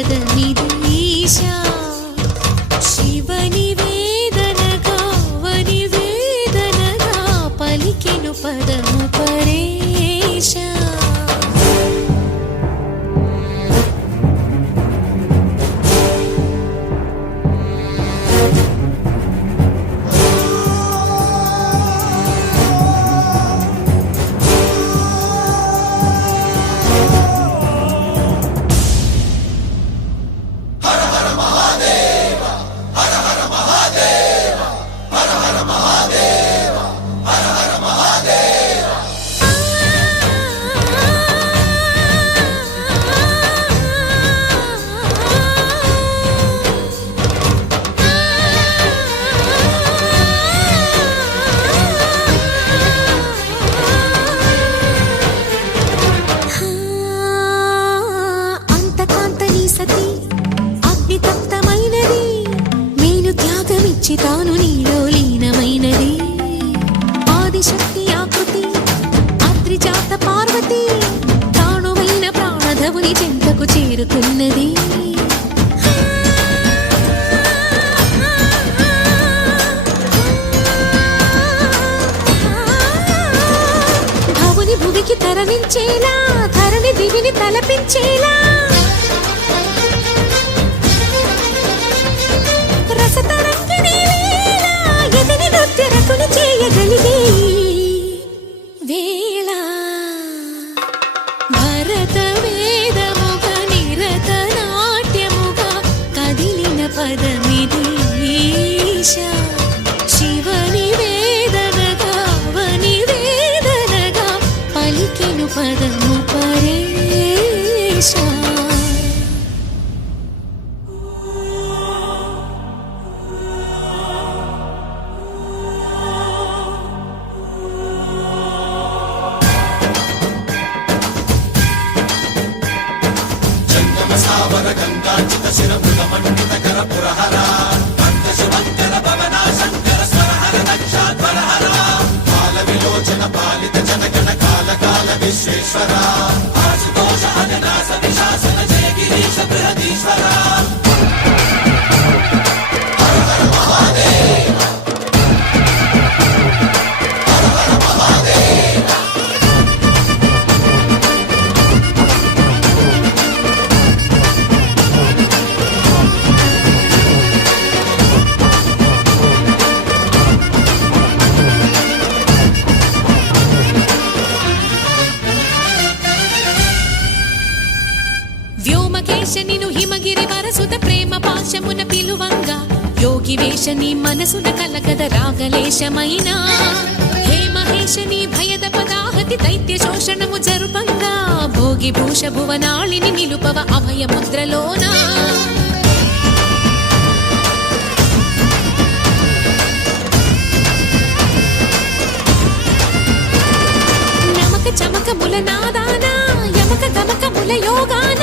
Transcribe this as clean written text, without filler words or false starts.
పదమిదీశా శివని వేదనగా వని వేదనగా పలికెను పదము పరేశా తాను నీలో లీనమైనది ఆదిశక్తి ఆకృతి అద్రిజాత పార్వతి తానువైన ప్రాణధవుని చెంతకు చేరుతున్నది భవుని భువికి తరలించేలా ధరణి దివిని తలపించేలా చేయగలిగే వేళ భరత వేదముగా నిరత నాట్యముగా కదిలిన పదమిదీశా శివని వేదనగా వని వేదనగా పలికెను పదము పరేశా గంగాచిత శిరముల మండిత కర పురహర పంత శుభంకర భవనా శంకర స్వరహర దక్షాధ్వరహర కాల విలోచన పాలిత జనగణ కాల కాల విశ్వేశ్వర ఆశుతోష అజనాశ విశాసన జయ గిరీశ బృహదీశ్వర హర హర మహాదేవ హర హర మహాదేవ వ్యోమకేశనిను హిమగిరి వరసుత ప్రేమ పాశమున పిలువంగా యోగి వేషని మనసున కలకద రాగలేశమైనా హే మహేశని భయద పదాహతి దైత్య శోషణము జరుపంగా భోగి భూష భువనాళిని నిలుపవ అభయ ముద్రలోనా నమక చమక ముల నాదానా యమక గమక ముల యోగాన